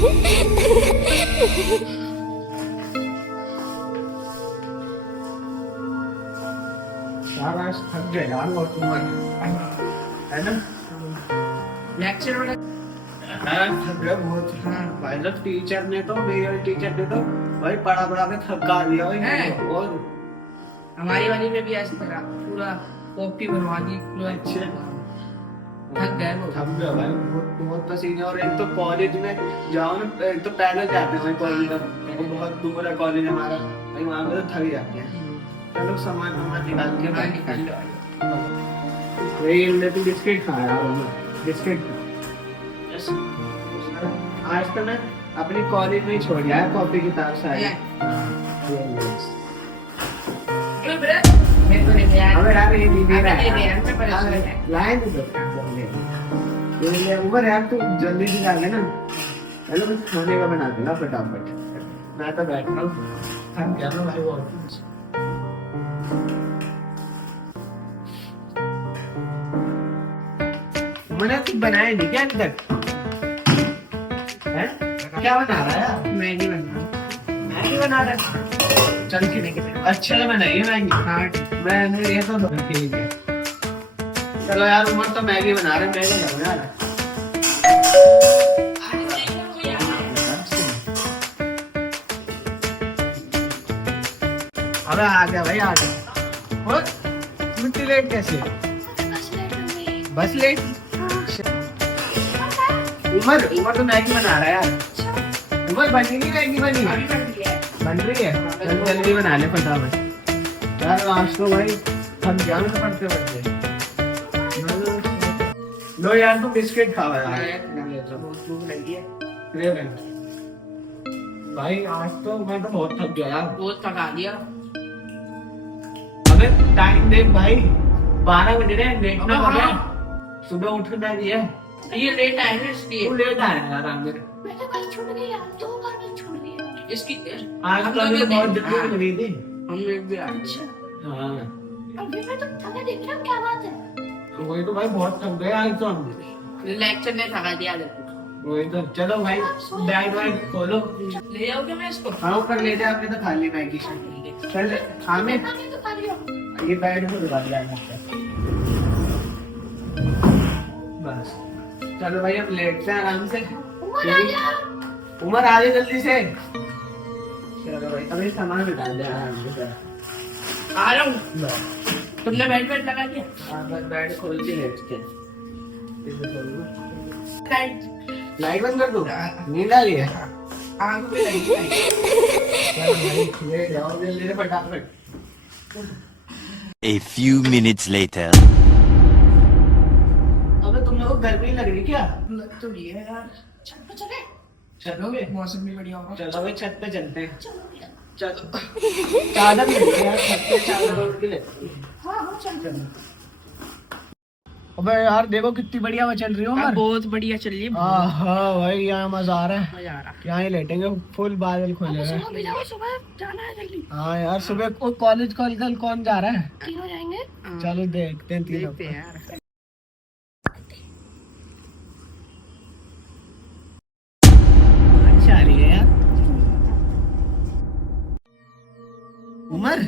यार आज थक गए यार बहुत है ना लेक्चर वाला थक गए बहुत। भाई साहब टीचर ने तो मेरे टीचर ने तो भाई पढ़ा पढ़ा के थका दिया भाई है? और हमारी वाली में भी ऐसी तरह पूरा कॉपी बनवा दी पूरा। अच्छा। थक गए वो। थक गए भाई बहुत पसीने। और एक तो कॉलेज में जाओ ना, एक तो पैदल जाते हैं कॉलेज में, बहुत दूर है कॉलेज हमारा भाई, वहाँ पे तो थक जाते हैं। चलो सामान वामान निकाल के भाई निकाल लो। वही हमने तो बिस्किट खाया बिस्किट। आज तो मैं अपनी कॉलेज में ही छोड़ गया कॉपी किताब सारी। मैं तो नहीं गया। हमें यार ये नहीं दे रहा हमें नहीं दे रहा, मैं परेशान है। लाए नहीं तो ये उम्र यार तू जल्दी से जा ना। चलो कुछ खाने का बना देना फटाफट। मैं तो बैठ रहा हूँ थक गया ना भाई बहुत। मैंने कुछ बनाया नहीं क्या अभी तक है? क्या बना रहा है? मैगी बना। मैगी बना रहा है? चल के नहीं के अच्छा तो बनाइए मैगी। हाँ मैंने ये तो ठीक है। चलो यार उमर तो मैगी बना रहे, मैगी बना रहा है। अबे आ गया भाई आ गया। और इतनी लेट कैसे? बस लेट। उमर उमर तो मैगी बना रहा है यार। उमर बनी नहीं मैगी बनी बन रही है। जल्दी जल्दी बना ले फटाफट यार। आज तो भाई थक गया मैं पढ़ते पढ़ते। लो यार तुम बिस्किट खाओ यार। भूख लगी है। ले ले। भाई आज तो मैं तो बहुत थक गया यार। बहुत थका दिया। अबे टाइम देख भाई 12 बज रहे हैं। लेट ना हो गया। हाँ। सुबह उठना भी है। ये लेट आए ना इसलिए। तू लेट आया यार आगे। मैंने भाई छूट गई यार, 2 बार मैं छूट गई। इसकी आज हम तो लोग अभी भी बहुत देख- जल्दी हाँ। लगी थी। हम लोग भी आज अच्छा हाँ अभी मैं तो थका देख रहा हूँ, क्या बात है? वही तो भाई बहुत थक गए आज तो हम। लेक्चर ने थका दिया। वही तो चलो भाई बैग वैग खोलो। ले आओगे मैं इसको? हाँ ऊपर ले जा। आपने तो खा ली मैगी। चल हमें मैंने तो खा लिया। ये बैग में लगा दिया बस। चलो भाई अब लेटते हैं आराम से। उमर आ गया। उमर आ जाए जल्दी से। चलो भाई अभी सामान निकाल दे आराम से। आ रहा हूँ। तुमने बेड लगा दिया? हाँ बस बैग खोल के लेटते हैं। लाइट बंद कर दो। नींद आ रही है। आंख पे लगी है। चलो भाई ले जाओ जल्दी से फटाफट। A few minutes later. अबे तुम लोगों को गर्मी लग रही क्या? लग तो रही है यार। छत पे चले। चलोगे? मौसम भी बढ़िया होगा। चलो भाई छत पे चलते हैं। चलो भैया। चलो चादर लेते हैं यार। छत पे चादर ओढ़ के लेते हैं। हाँ चल। अबे यार देखो कितनी बढ़िया हवा चल रही है उमर। बहुत बढ़िया चल रही है। हाँ भाई यहाँ मजा आ रहा है। मजा आ रहा है। यहाँ ही लेटेंगे फुल बादल खुले हैं। सुबह भी जाओ, सुबह जाना है जल्दी। हाँ यार सुबह को कॉलेज कल कौन जा रहा है? तीनों जाएंगे। चलो देखते हैं तीनों देखते हैं यार। बारिश आ रही है यार। उमर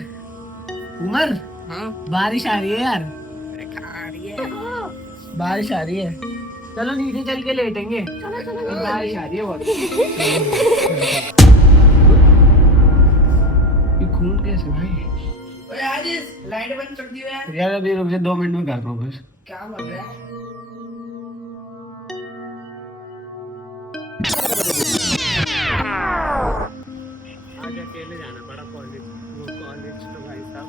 उमर हाँ बारिश आ रही है यार। आ रही है। बारिश आ रही है। चलो नीचे चल के लेटेंगे। चलो चलो। बारिश आ रही है बहुत। ये खून कैसे भाई? ओए आज लाइट बंद कर दियो यार। यार अभी रुक जा 2 मिनट में कर रहा हूँ बस। क्या बोल रहा है? आज अकेले जाना पड़ा कॉलेज। वो कॉलेज तो भाई साहब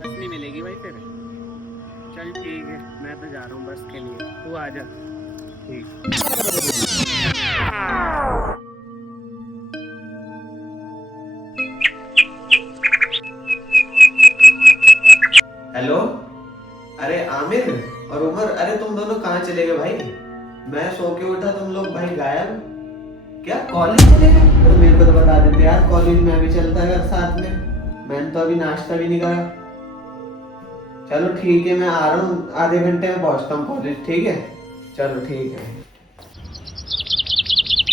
बस नहीं मिलेगी भाई फिर। चल ठीक है मैं तो जा रहा हूँ बस के लिए। तू आ जा। ठीक। हेलो अरे आमिर और उमर, अरे तुम दोनों कहाँ चले गए भाई? मैं सो के उठा तुम लोग भाई गायब। क्या कॉलेज चले गए? तो मेरे को तो बता देते यार, कॉलेज में भी चलता है साथ में। मैंने तो अभी नाश्ता भी नहीं करा। चलो ठीक है, मैं आ रहा हूँ, आधे घंटे में पहुँचता हूँ कॉलेज, ठीक है? चलो ठीक है।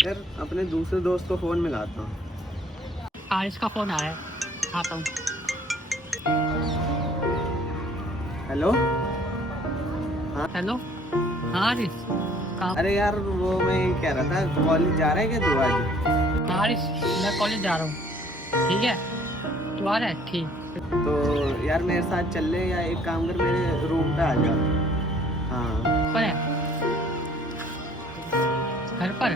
यार अपने दूसरे दोस्त को फोन मिलाता हूँ। हाँ, इसका फोन आया है, आता हूँ। हेलो। हेलो, हाँ रिस, कहाँ? अरे यार वो मैं कह रहा था, कॉलेज जा रहा है क्या तू आज? हाँ रिस, मैं कॉलेज जा रहा हूँ, ठीक है? तू आ रहा है? ठीक। तो यार मेरे साथ चल ले, या एक काम कर मेरे रूम पे आ जा। हाँ। पर है घर पर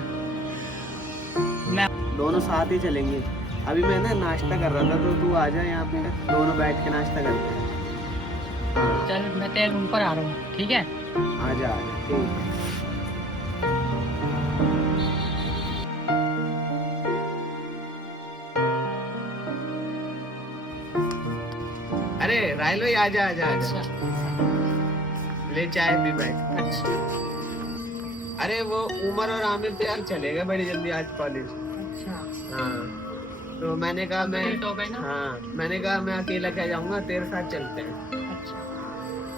मैं दोनों साथ ही चलेंगे। अभी मैं ना नाश्ता कर रहा था, तो तू आ जा यहाँ पे, दोनों बैठ के नाश्ता करते हैं। हाँ चल, मैं तेरे रूम पर आ रहा हूँ, ठीक है? आ जा ठीक है। अरे राहिल भाई आजा आजा आजा, ले चाय पी बैठ। अच्छा। अरे वो उमर और आमिर तो यार चले गए बड़ी जल्दी आज कॉलेज। अच्छा, हाँ तो मैंने कहा मैं, लेट हो गए ना? हाँ मैंने कहा मैं अकेला क्या जाऊंगा, तेरे साथ चलते हैं। अच्छा।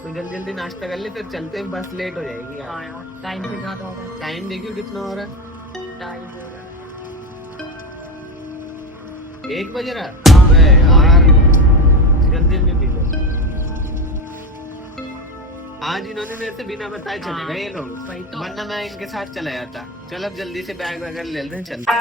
तो जल्दी जल्दी नाश्ता कर ले, फिर चलते हैं, बस लेट हो जाएगी हाँ यार। यार, टाइम पे ज्यादा हो रहा टाइम देखियो कितना हो रहा है, टाइम हो रहा है। है, 1 बज रहा है। हाँ। अबे यार जल्दी जल्दी पी लो। आज इन्होंने मेरे से बिना बताए चले हाँ, गए ये लोग, वही तो। वरना मैं इनके साथ चला जाता। चल अब जल्दी से बैग वगैरह ले लेते हैं, चलते हैं।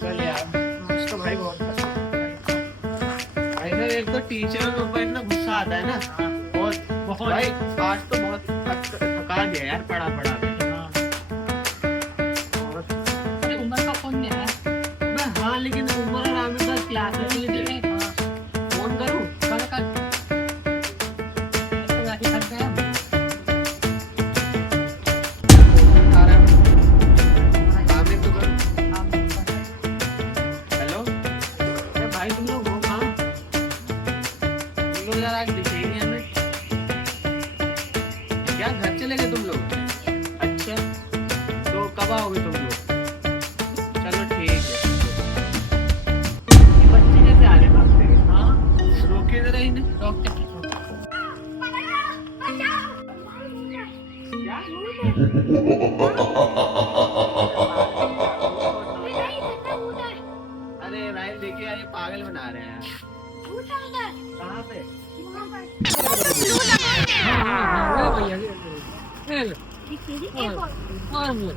चल यार, उसको भाई बहुत पसंद है। भाई एक तो टीचरों के ऊपर इतना गुस्सा आता है ना, बहुत बहुत। भाई आज तो बहुत थका दिया यार पढ़ा पढ़ा के। हाँ। अरे उमर का फोन नहीं आया? मैं हाँ, लेकिन उमर और आमिर का क्लास है, हाँ, फोन करूँ? कर तो जाके घर पे है। आ रहा है। आमिर तो करो। हाँ, हेलो। अरे भाई तुम लोग हो कहाँ? तुम लोग यार आज दिखे ही नहीं हमें। क्या घर चले गए तुम लोग? अच्छा तो कब आओगे तुम लोग? चलो ठीक है। ये बच्चे कैसे आ रहे भागते हुए? हाँ, रोके जरा इन्हें। रोक के। क्या? अरे राइल देखिए यार, ये पागल बना रहे हैं यार। कहाँ पे? हाँ, हाँ, हाँ, वो भैया, ये लो। और वो।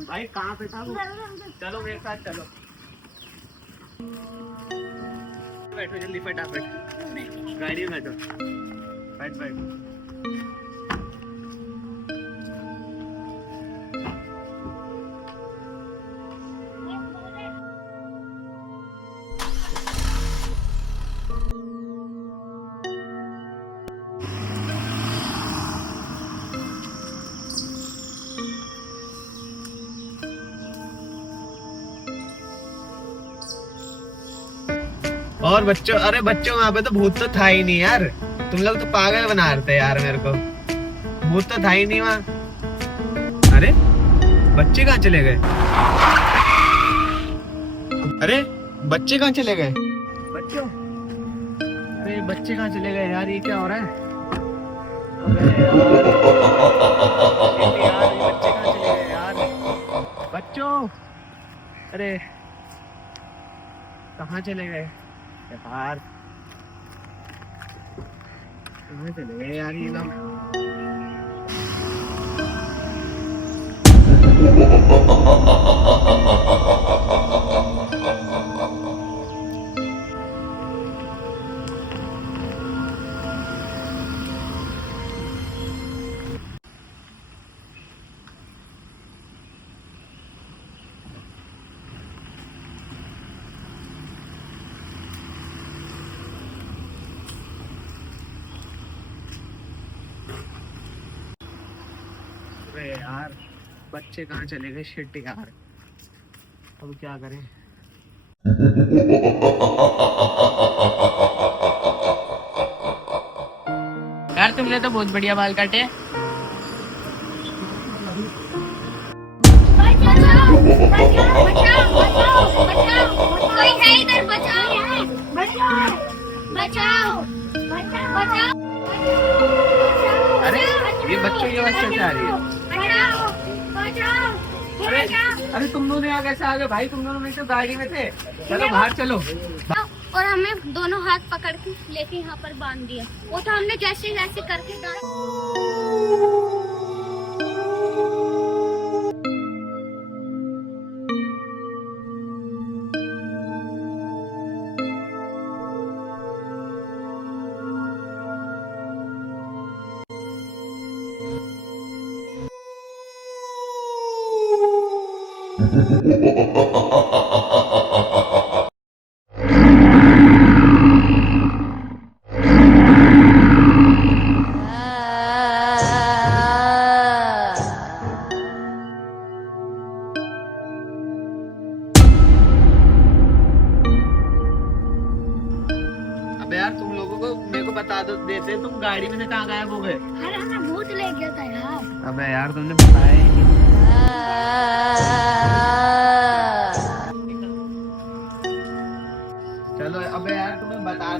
भाई कहाँ पे था वो? चलो मेरे साथ चलो। बैठो जल्दी फटाफट, गाड़ी में बैठो, बैठ बैठ। और बच्चों, अरे बच्चों वहाँ पे तो भूत तो था ही नहीं यार, तुम लोग तो पागल बना रहे थे यार मेरे को, भूत तो था ही नहीं वहाँ। अरे बच्चे कहाँ चले गए? अरे बच्चे कहाँ चले गए? बच्चों, अरे बच्चे कहाँ चले गए यार? ये क्या हो रहा है? अरे यार, ये बच्चे कहाँ चले गए यार? बच्चों, अरे कहाँ चले गए यार? कहाँ चले गए यार ये लोग? अरे यार बच्चे कहाँ चले गए? शिट यार, अब क्या करें? यार तुमने तो बहुत बढ़िया बाल काटे। बचाओ बचाओ बचाओ बचाओ, कोई है इधर? बचाओ बचाओ बचाओ बचाओ। अरे ये बच्चों की आवाज कैसे आ रही है? बचाओ बचाओ अरे अरे तुम दोनों यहाँ कैसे आ गए भाई? तुम दोनों में तो गाड़ी में थे। चलो बाहर चलो। और हमें दोनों हाथ पकड़ के लेके यहाँ पर बांध दिया। वो तो हमने जैसे जैसे करके अबे यार तुम लोगों को मेरे को बता दो देते, तुम गाड़ी में से कहाँ गायब हो गए? अरे हमें भूत ले गया था यार। अबे यार तुमने बताया ही नहीं। चलो अबे यार तुम्हें बताना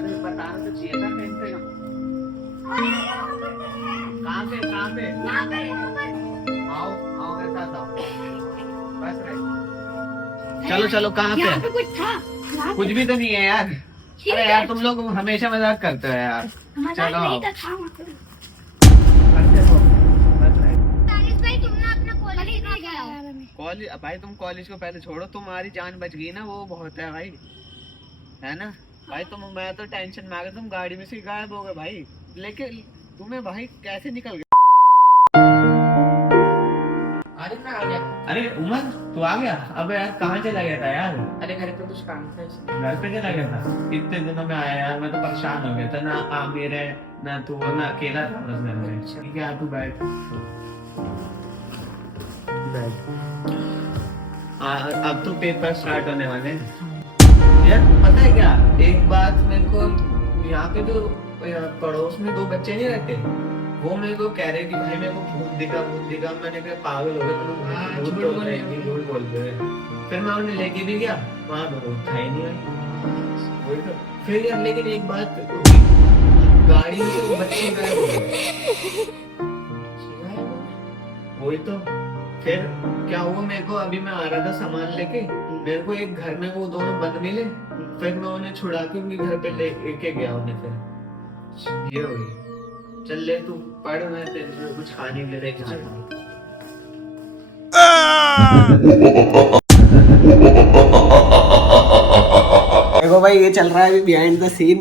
तो चाहिए था कहीं से। कहाँ पे आओ आओ मेरे साथ आओ, बस रहे। चलो चलो कहाँ यहाँ पे? पे कुछ था। कुछ भी तो नहीं है यार। अरे यार तुम लोग हमेशा मजाक करते हो यार। मजाक चलो नहीं था वहाँ पे। तारिश भाई तुमने अपना कॉलेज नहीं गया हमें। कॉलेज भाई, तुम कॉलेज को पहले छोड़ो, तुम्हारी जान बच गई ना, वो बहुत है भाई, है ना भाई? मैं तो टेंशन में आ गया, तुम गाड़ी में से ही गायब हो गए भाई। लेकिन तुम्हें भाई कैसे निकल गए? आज मैं आ गया। अरे उमर तू आ गया? अबे यार कहाँ चला गया था यार? अरे घर पे कुछ काम था इसलिए। घर पे चला गया था? इतने दिनों में आया यार, मैं तो परेशान हो गया था ना। आमिर है ना तू, मैं अकेला था बस घर में। ठीक है तू बैठ अब तो पेपर स्टार्ट होने वाले हैं यार। पता है क्या, एक बात मेरे को, यहाँ पे जो पड़ोस में 2 बच्चे नहीं रहते, वो मेरे को कह रहे कि भाई मेरे को भूत दिखा। मैंने कहा पागल हो गए, झूठ बोल रहे हैं। झूठ बोल रहे हैं। फिर मैं उन्हें लेके भी गया, वहाँ भूत था ही नहीं भाई। वही तो फिर यार, लेकिन एक बात, गाड़ी में से वो बच्चे गायब हो गए। वही तो फिर क्या हुआ, मेरे को अभी मैं आ रहा था सामान लेके, मेरे को एक घर में वो दोनों बंद मिले। फिर मैं उन्हें छुड़ा के उनके घर पे लेके गया उन्हें। फिर ये हो गई। चल ले तू पढ़, मैं तेरे लिए कुछ खाने के लिए लेके आता हूँ। देखो भाई ये चल रहा है अभी बिहाइंड द सीन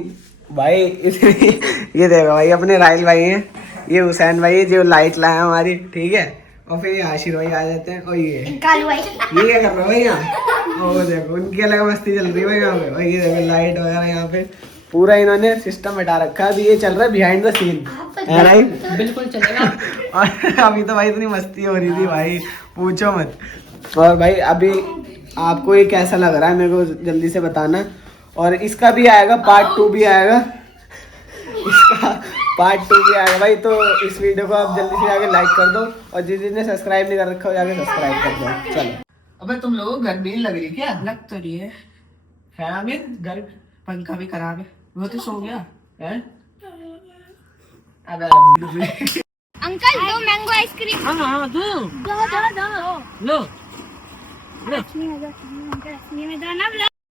भाई। ये देखो भाई अपने राहिल भाई हैं, ये हुसैन भाई जो लाइट लाया हमारी, ठीक है। और फिर ये आशिर भाई आ जाते हैं। और ये कालू भाई क्या कर रहा है भाई यहाँ? और देखो उनकी अलग मस्ती चल रही है भाई यहाँ पे। और ये देखो लाइट वगैरह यहाँ पे पूरा इन्होंने सिस्टम बैठा रखा है। अभी ये चल रहा है बिहाइंड द सीन, है राइट? बिल्कुल चलेगा। और अभी तो भाई इतनी मस्ती हो रही थी भाई, पूछो मत। और भाई अभी आपको ये कैसा लग रहा है मेरे को जल्दी से बताना। और इसका भी आएगा पार्ट 2 भी आएगा, इसका पार्ट 2 भी आएगा भाई। तो इस वीडियो को आप जल्दी से जाके लाइक कर दो, और जिसने सब्सक्राइब नहीं कर रखा हो जाके सब्सक्राइब कर दो। चलो। अबे तुम लोगों को गर्मी नहीं लग रही क्या? लग तो रही है आमिर घर पंखा भी खराब है वो तो सो गया है? अबे अंकल दो मैंगो आइसक्रीम। हाँ दो दो लो लक्ष्मी में दो ना